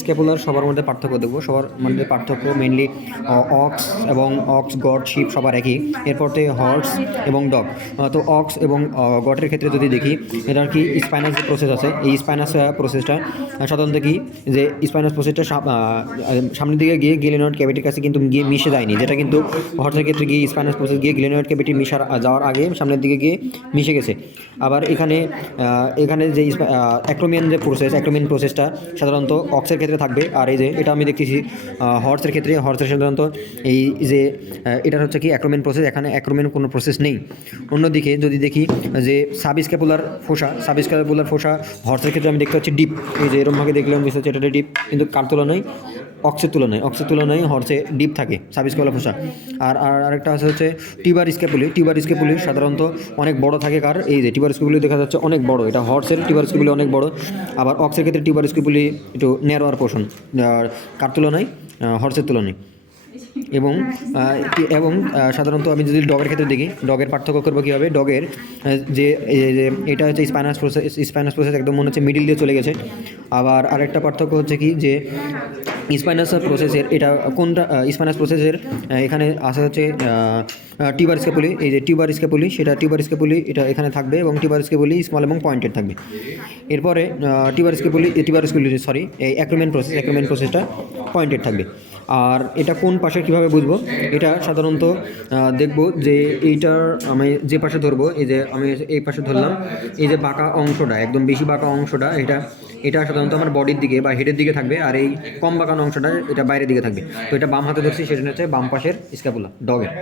Scapular সবার মধ্যে পার্থক্য দেখব, সবার মধ্যে পার্থক্য মেনলি অক্স এবং অক্স গট শিপ সবার একই। এরপরে হর্স এবং ডগ। তো অক্স এবং গটের ক্ষেত্রে যদি দেখি, এটার কি স্পাইনাস যে প্রসেস আছে, এই স্পাইনাস প্রসেসটা সাধারণত কি যে স্পাইনাস প্রসেসটা সামনের দিকে গিয়ে গ্লেনয়েড ক্যাভিটির কাছে কিন্তু গিয়ে মিশে যায়নি, যেটা কিন্তু হর্সের ক্ষেত্রে গিয়ে স্পাইনাস প্রসেস গিয়ে গ্লেনয়েড ক্যাভিটি যাওয়ার আগে সামনের দিকে গিয়ে মিশে গেছে। আবার এখানে যে অ্যাক্রোমিয়ান যে অ্যাক্রোমিয়ান প্রসেসটা সাধারণত অক্সের ক্ষেত্রে থাকবে। আর এই যে এটা আমি দেখতেছি হর্সের ক্ষেত্রে, হর্সের সাধারণত এই যে এটার হচ্ছে কি অ্যাক্রোমিয়ান প্রসেস, এখানে অ্যাক্রোমিয়ান কোনো প্রসেস নেই। অন্যদিকে যদি দেখি যে সাবস্ক্যাপুলার ফোসা হর্সের ক্ষেত্রে আমি দেখতে পাচ্ছি ডিপ, এই যে এরকমভাবে দেখলে আমি বুঝতে পারছি এটা ডিপ, কিন্তু কার তুলনায় অক্সের তুলনায় হর্সে ডিপ থাকে সাবস্ক্যাপুলার ফোসা। আর আরেকটা হচ্ছে টিউবার স্ক্যাপুলি সাধারণত অনেক বড় থাকে। কার এই যে টিউবার স্ক্যাপুলি দেখা যাচ্ছে অনেক বড়, এটা হর্সের টিউবার স্ক্যাপুলি অনেক বড়। আবার অক্সের ক্ষেত্রে টিউবার স্ক্যাপুলি একটু ন্যারোয়ার পোর্শন, আর কার তুলনায় হর্সের তুলনায়। এবং সাধারণত আমি যদি ডগের ক্ষেত্রে দেখি, ডগের পার্থক্য করবো কীভাবে, ডগের যে এটা হচ্ছে স্পাইনাস প্রসেস একদম মনে হচ্ছে মিডিল দিয়ে চলে গেছে। আবার আরেকটা পার্থক্য হচ্ছে কি যে স্পাইনাস প্রসেসের এটা কোনটা স্পাইনাস প্রসেসের এখানে আসা হচ্ছে টিউবার স্ক্যাপুলি, এই যে টিউবার স্ক্যাপুলি এটা এখানে থাকবে এবং টিউবার স্ক্যাপুলি স্মল এবং পয়েন্টেড থাকবে। এরপরে এই অ্যাক্রোমিয়ান প্রসেসটা পয়েন্টেড থাকবে। আর এটা কোন পাশে কীভাবে বুঝবো, এটা সাধারণত দেখবো যে এইটার আমি যে পাশে ধরবো, এই যে আমি এই পাশে ধরলাম, এই যে বাঁকা অংশটা একদম বেশি বাঁকা অংশটা এটা সাধারণত আমার বডির দিকে বা হেডের দিকে থাকবে, আর এই কম বাঁকানো অংশটা এটা বাইরের দিকে থাকবে। তো এটা বাম হাতে ধরছি, সেটা হচ্ছে বাম পাশের স্ক্যাপুলা ডগের।